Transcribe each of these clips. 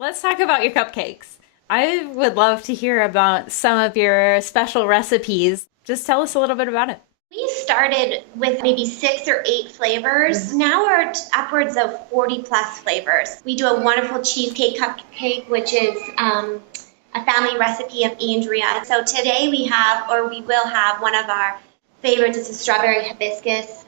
Let's talk about your cupcakes. I would love to hear about some of your special recipes. Just tell us a little bit about it. We started with maybe 6 or 8 flavors. Now we're upwards of 40 plus flavors. We do a wonderful cheesecake cupcake, which is a family recipe of Andrea. So today we have, or we will have, one of our favorites. It's a strawberry hibiscus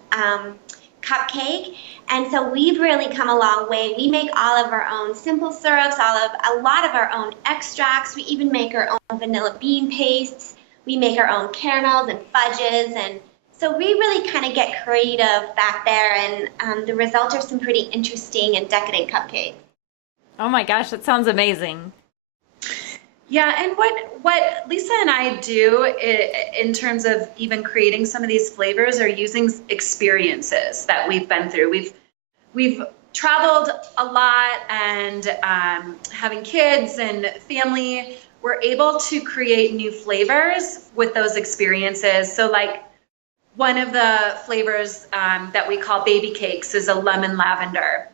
cupcake. And so we've really come a long way. We make all of our own simple syrups, a lot of our own extracts. We even make our own vanilla bean pastes. We make our own caramels and fudges, and so we really kind of get creative back there, and the results are some pretty interesting and decadent cupcakes. Oh my gosh, that sounds amazing. Yeah, and what Lisa and I do in terms of even creating some of these flavors are using experiences that we've been through. We've traveled a lot, and having kids and family, we're able to create new flavors with those experiences. So like one of the flavors that we call baby cakes is a lemon lavender.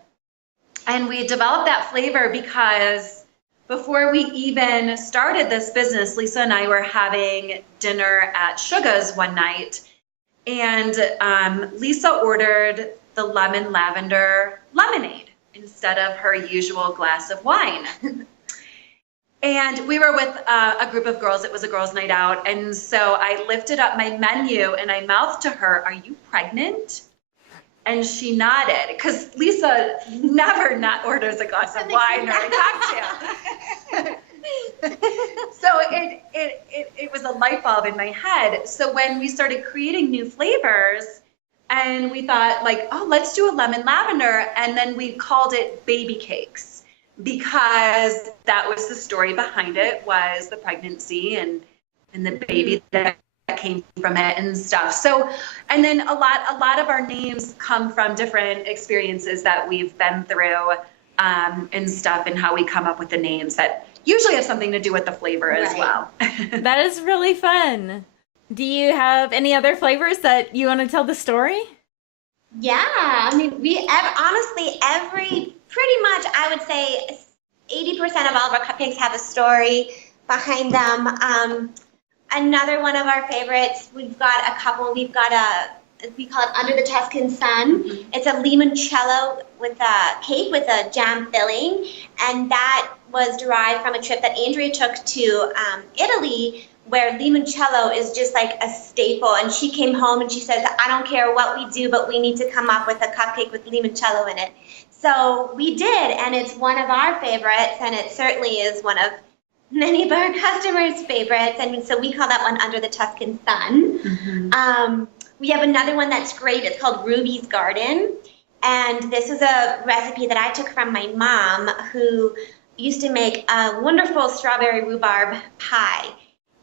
And we developed that flavor because before we even started this business, Lisa and I were having dinner at Suga's one night, and Lisa ordered the lemon lavender lemonade instead of her usual glass of wine. And we were with a group of girls. It was a girls' night out. And so I lifted up my menu and I mouthed to her, "Are you pregnant?" And she nodded, because Lisa never not orders a glass of wine or a cocktail. So it was a light bulb in my head. So when we started creating new flavors, and we thought like, oh, let's do a lemon lavender. And then we called it baby cakes, because that was the story behind it, was the pregnancy and the baby that came from it and stuff. So, and then a lot of our names come from different experiences that we've been through and stuff, and how we come up with the names that usually have something to do with the flavor as well. That is really fun. Do you have any other flavors that you want to tell the story? Yeah, I mean, honestly, pretty much, I would say 80% of all of our cupcakes have a story behind them. Another one of our favorites, we've got a couple. We call it Under the Tuscan Sun. Mm-hmm. It's a limoncello with a cake with a jam filling, and that was derived from a trip that Andrea took to Italy, where limoncello is just like a staple. And she came home and she says, "I don't care what we do, but we need to come up with a cupcake with limoncello in it." So we did, and it's one of our favorites, and it certainly is one of many of our customers' favorites. And so we call that one Under the Tuscan Sun. Mm-hmm. We have another one that's great. It's called Ruby's Garden. And this is a recipe that I took from my mom, who used to make a wonderful strawberry rhubarb pie.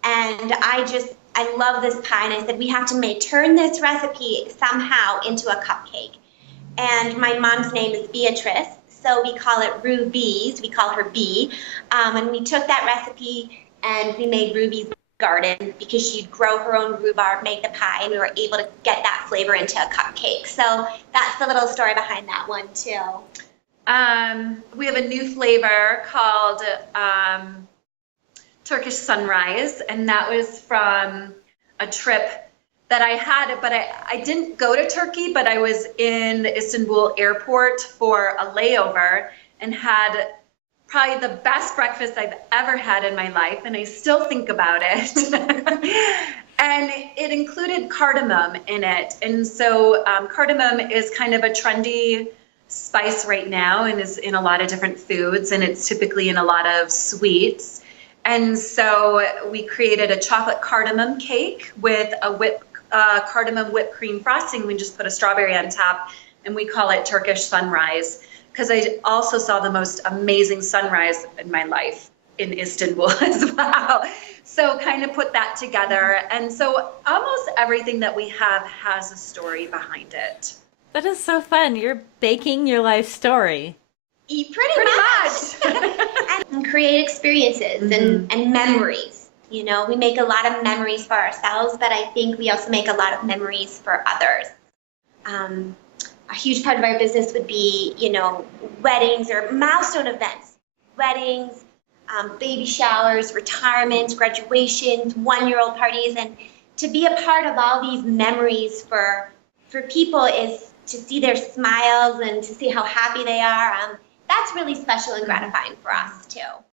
And I love this pie. And I said, we have to turn this recipe somehow into a cupcake. And my mom's name is Beatrice, so we call it Ruby's. We call her B. And we took that recipe and we made Ruby's Garden, because she'd grow her own rhubarb, make the pie, and we were able to get that flavor into a cupcake. So that's the little story behind that one too. We have a new flavor called Turkish Sunrise, and that was from a trip that I had, but I didn't go to Turkey, but I was in the Istanbul airport for a layover and had probably the best breakfast I've ever had in my life, and I still think about it. And it included cardamom in it. And so cardamom is kind of a trendy spice right now and is in a lot of different foods, and it's typically in a lot of sweets. And so we created a chocolate cardamom cake with a cardamom whipped cream frosting. We just put a strawberry on top, and we call it Turkish Sunrise, because I also saw the most amazing sunrise in my life in Istanbul as well. So kind of put that together. And so almost everything that we have has a story behind it. That is so fun. You're baking your life story. Pretty much. And create experiences and memories. You know, we make a lot of memories for ourselves, but I think we also make a lot of memories for others. A huge part of our business would be, weddings or milestone events. weddings, baby showers, retirements, graduations, one-year-old parties, and to be a part of all these memories for people is to see their smiles and to see how happy they are. That's really special and gratifying for us too.